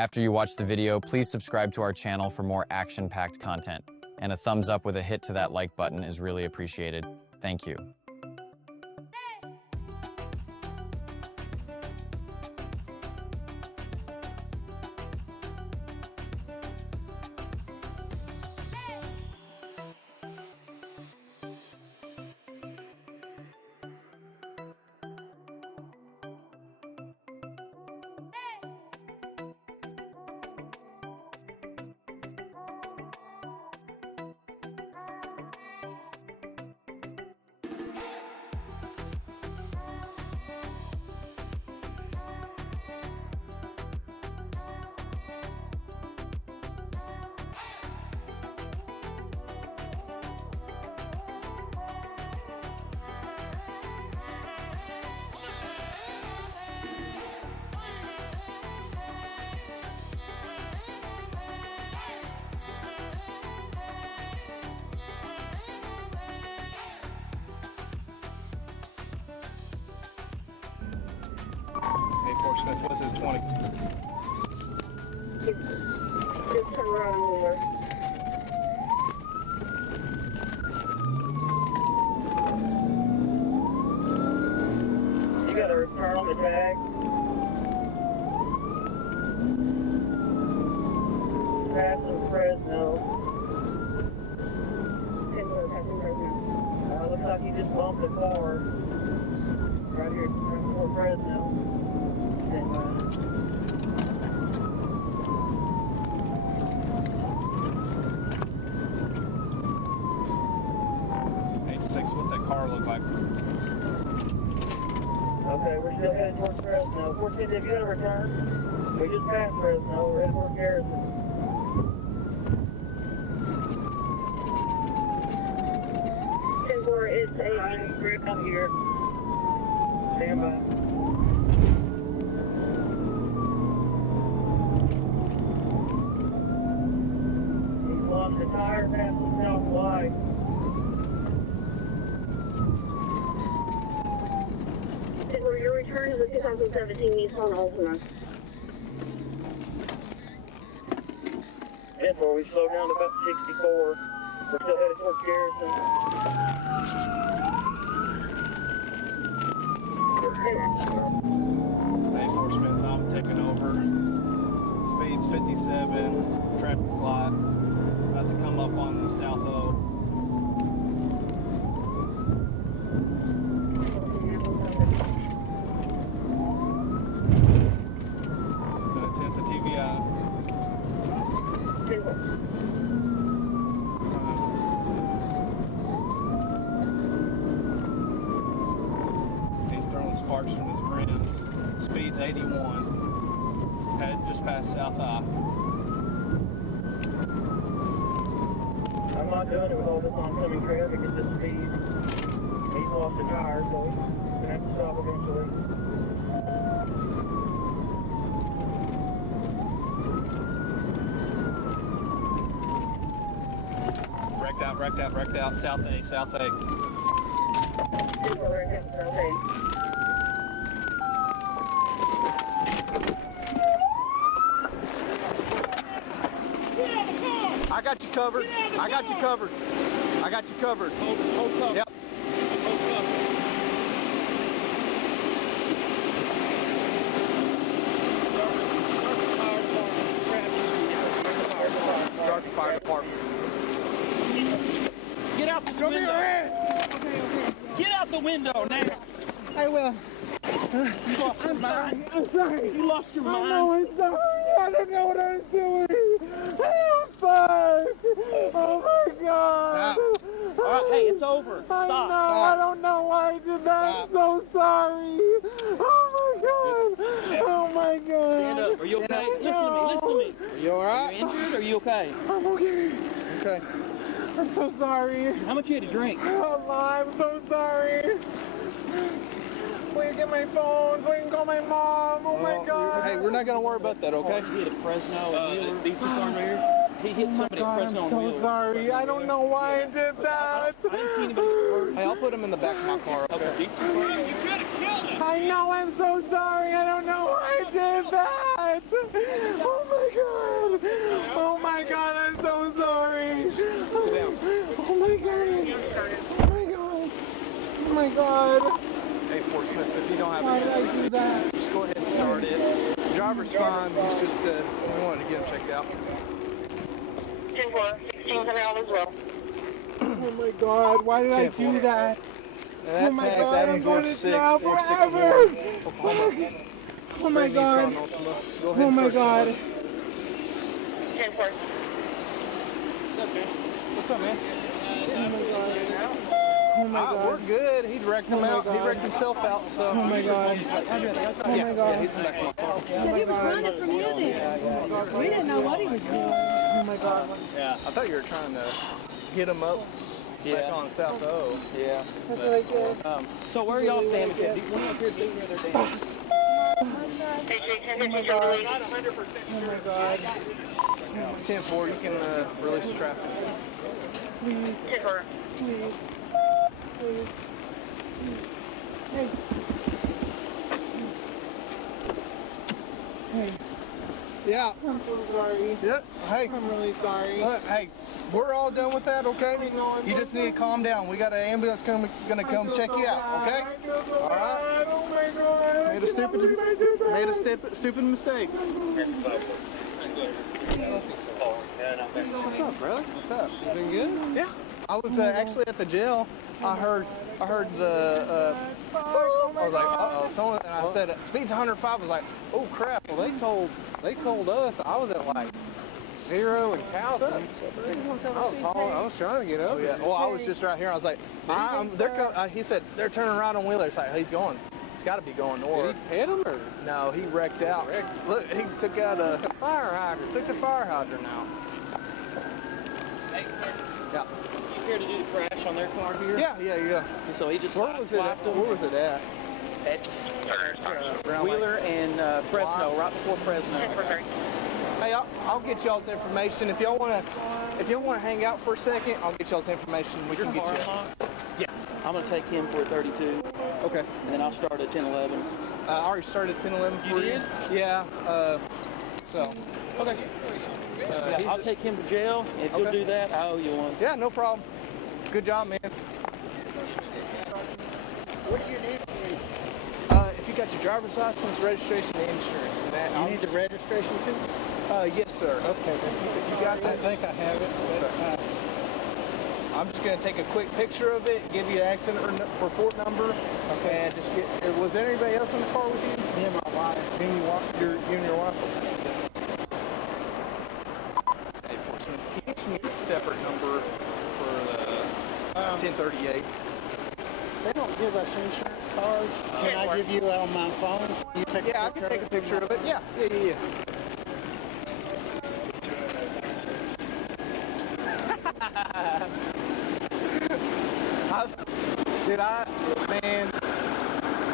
After you watch the video, please subscribe to our channel for more action-packed content. And a thumbs up with a hit to that like button is really appreciated. Thank you. Smith, what's his 20? Just turn around more. You got a return on the tag? Passing Fresno. Looks like you just bumped the car. Right here, right before Fresno. 86, what's that car look like? Okay, we're still headed towards Fresno. 14, if you got a return, we just passed Fresno, we're headed towards Garrison. It's 8 out here. Stand by. He's lost the tire past the south light. Your return is a 2017 Nissan Altima. That's where we slowed down to about 64. We're still headed towards Garrison. Hey, Fort Smith, I'm taking over. Speed's 57, traffic's light. About to come up on the South O. Gonna attempt the TVI. Sparks from his rims. Speed's 81. Just past South I. I'm not doing it with all this oncoming traffic at this speed. He's lost the tire, so he's going to have to stop eventually. Wrecked out. South A. South A. I got you covered. I got you covered. Hold cover. Yep. Hold cover. Start the fire department. Get out this window. Okay. Get out the window now. I will. You lost your mind. I'm sorry. You lost your mind. No, I'm sorry. I don't know what I was doing. Oh, fuck. Oh, my God. Stop. All right, hey, it's over. Stop. I don't know why I did that. I'm so sorry. Oh, my God. Oh, my God. Stand up. Are you okay? Listen to me. Are you all right? Are you injured? Are you okay? I'm okay. Okay. I'm so sorry. How much you had to drink? Oh, I'm so sorry. Will you get my phone so I can call my mom? Oh my God. Hey, we're not going to worry about that, okay? He hit at Fresno. These two cars right here. He hit somebody at Fresno and Wheeler. I'm so sorry. I don't know why I did that. I didn't see anybody get hurt. Hey, I'll put him in the back of my car, okay? These two cars. You could have killed him. I know. I'm so sorry. I don't know why I did that. Oh my God. 84 Smith, if you don't have Why it, did I do that? just go ahead and start it. Driver's fine, he's just, we wanted to get him checked out. 10-4, 16 coming out as well. Oh my God, why did I do that? And Oh my that tag's God, Adam I'm George going 6, to jail 461, forever. Oklahoma. Oh my Brand God. Nissan Ultima. Go ahead Oh and my search God. him. 10-4. What's up, man? Oh my God. Oh my God. We're good. He wrecked him out. He wrecked himself out, so. Oh my God. Oh my God. Yeah, he's in the back of my car. He said he was running from you then. We didn't know what he was doing. Oh my God. Yeah. I thought you were trying to get him up back on South O. Yeah. That's what I did. So where are y'all standing? Do you want to hear through where they're damaged? Oh my God. Oh my God. 10-4, you can release the traffic. Please. 10-4. Please. Please. Hey. Hey. Yeah. I'm so sorry. Yep. Hey. I'm really sorry. Look, hey, we're all done with that, okay? You just need to calm down. We got an ambulance gonna come check you out, okay? All right. Oh my God. Made a stupid mistake. What's up, brother? What's up? You been good? Yeah. I was actually at the jail. I heard the. I was like, uh-oh. Someone, and I said, speed's 105. I was like, oh crap. Well, they told us I was at like 0 and Towson. I was trying to get up. Oh, yeah. Well, I was just right here. I was like, he said they're turning right on Wheeler. It's like, he's going. It's got to be going north. Did he hit him or? No, he wrecked out. Look, he took out a Fire hydrant. took the fire hydrant now. Hey, Yeah. you here to do the crash on their car here? Yeah. So he just Where was it at? them. Where was it at? It's Wheeler and Fresno, right before Fresno. 10-4. Hey, I'll get y'all's information. If y'all wanna hang out for a second, I'll get y'all's information. We can get you. Yeah. I'm gonna take him for a 32, Okay. and then I'll start at 10-11. I already started 10-11 for you. did? Yeah. So. Okay. Yeah, I'll take him to jail. If you'll Okay. do that, I owe you one. Yeah, no problem. Good job, man. What do you need? If you got your driver's license, registration, and insurance, and that. You need the registration too? Yes, sir. Okay. If you got that, I think I have it. But, I'm just gonna take a quick picture of it, give you an accident report number, okay, and just get. Was there anybody else in the car with you? me and my wife. You and your wife. Hey, Portsmouth, can you give me a separate number for the 1038? They don't give us insurance cards. Can I give you on my phone? You take Yeah, I can take a picture of it. Yeah. Man,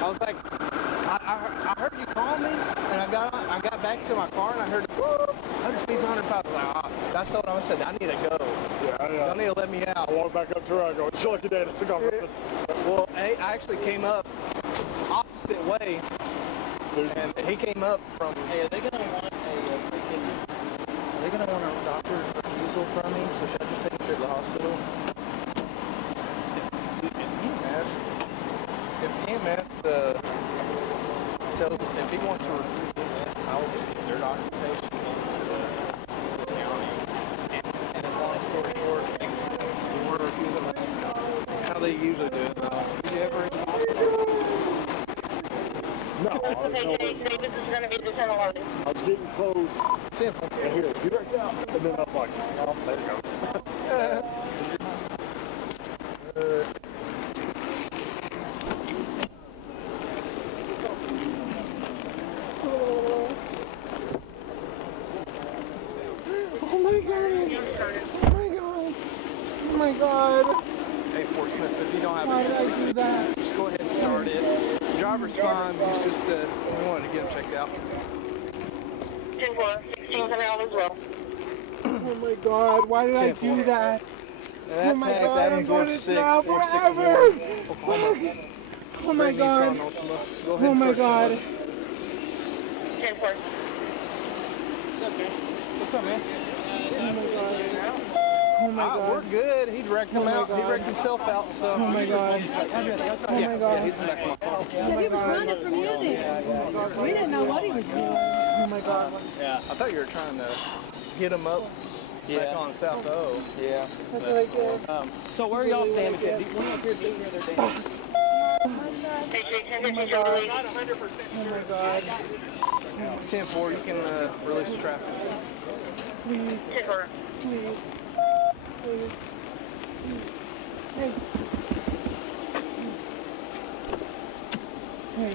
I was like, I heard you call me, and I got back to my car, and I heard, whoop, the speed's 105. I was like, that's what I said, I need to go. Yeah, Y'all need to let me out. I walked back up to her, I go, it's lucky dad, it took off. Well, I actually came up opposite way, and he came up from. Hey, are they gonna want a doctor's refusal from me? So should I just take him straight to the hospital? If EMS tells if he wants to refuse EMS, I will just get their documentation to the county. And long story short, you want to refuse them, that's how they usually do it. Did you ever in the hospital? No, I was Okay, nowhere. David, this is going to be the 10-11. I was getting close, Simple. and here, you wrecked out. And then I was like, oh, there it goes. Oh my God. Hey, Portsmouth, if you don't have Why it, did I do that? just go ahead and start it. Driver's fine, he's just, we wanted to get him checked out. 10-4, 16 coming out as well. Oh my God, why did I do that? And Oh that my tag's God, Adam I'm George going to 6, jail 461, forever. Oklahoma. Oh my Brand God. Nissan Ultima. Go ahead Oh and my search God. him. 10-4. What's up, man? Oh my God. We're good. He'd wrecked him out. He wrecked himself out. So. Oh my God. Yeah, he's in the back of my car. He said he was running from you then. We didn't know what he was doing. Oh my God. Yeah, I thought you were trying to hit him up back on South O. Yeah. That's right there. So where are y'all standing at? Do you want to hear their damage? Station 52 release. Oh my God. 10-4, you can release the traffic. 10-4. Please. Please. Hey. Hey.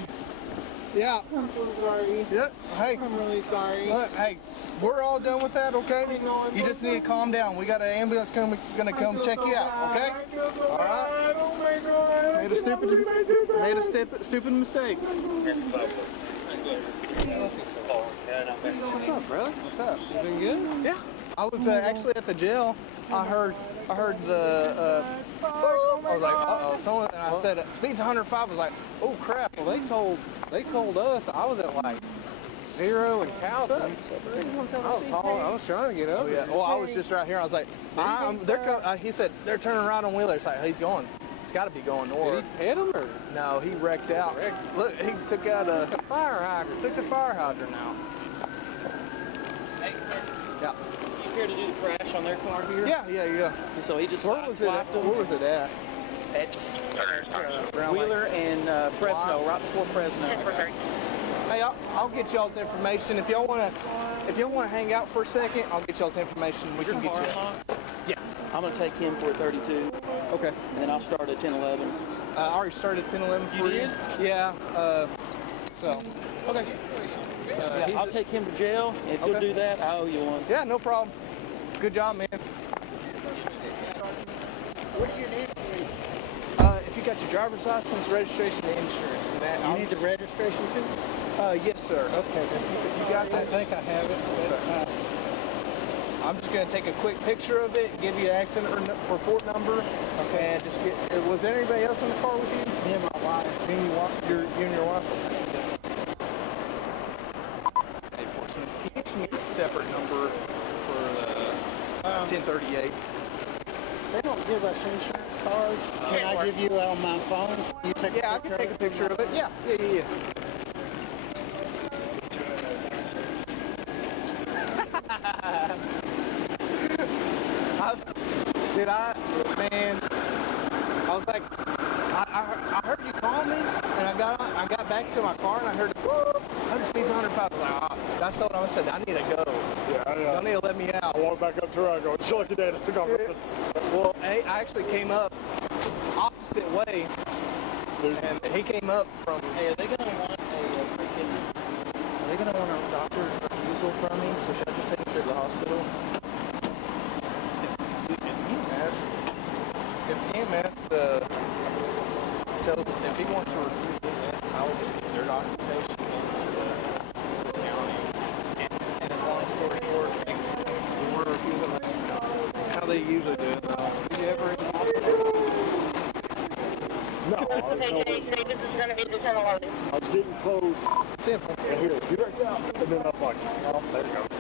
Yeah. I'm so sorry. Yep. Hey. I'm really sorry. Look, hey, we're all done with that, okay? You just need to calm down. We got an ambulance gonna come check you out, okay? All right. Oh my God. Made a stupid mistake. What's up, brother? What's up? You been good? Yeah. I was actually at the jail. I heard the. I was like, uh-oh. Someone, and I said, speed's 105. I was like, oh crap. Well, they told us I was at like 0 in Towson. I was trying to get Oh over. yeah. Well, I was just right here. I was like, he said they're turning right on Wheeler. It's like he's going. It's got to be going north. Did he hit him or? No, he wrecked out. Look, he took out a Fire hydrant. took the fire hydrant out. Hey, Yeah. you here to do the crash on their car here? Yeah. So he just Where was it? Where was it at? It's Wheeler and Fresno, right before Fresno. 10-4. Hey, I'll get y'all's information. If y'all wanna hang out for a second, I'll get y'all's information. We can get you. Yeah. I'm going to take him for a 32, Okay. and then I'll start at 10-11. I already started 10-11 for you. did? Yeah. So. Okay. Yeah, I'll take him to jail. If you'll Okay. do that, I owe you one. Yeah, no problem. Good job, man. What do you need from me? If you got your driver's license, registration, and insurance, and that. You need the registration too? Yes, sir. Okay. If you got I that, think I have it. But, I'm just gonna take a quick picture of it, give you an accident report number, and just get. Was there anybody else in the car with you? me and my wife. You and your wife. Hey, Portsmouth, can you give me a separate number for the 1038? They don't give us insurance cards. Can I give you on my phone? You take Yeah, I can take a picture of it. Yeah. Man, I was like, I heard you call me, and I got back to my car, and I heard, whoop, the speed's 105. I was like, that's what I said. I need to go. Yeah, Y'all need to let me out. I walked back up to her. I go, it's like your dad. I took off. Well, I actually came up opposite way, and he came up from. Hey, are they going to want a doctor's refusal from me? So should I just take him straight to the hospital? If EMS if he wants to refuse EMS, I will just get their documentation into the county. And as long story short, we want to refuse them. That's how they usually do it. Did you ever in the hospital? No, I was, Okay, Jay, this is going to be the 10-11. I was getting close. Simple. And here, you right out. And then I was like, oh, there it goes.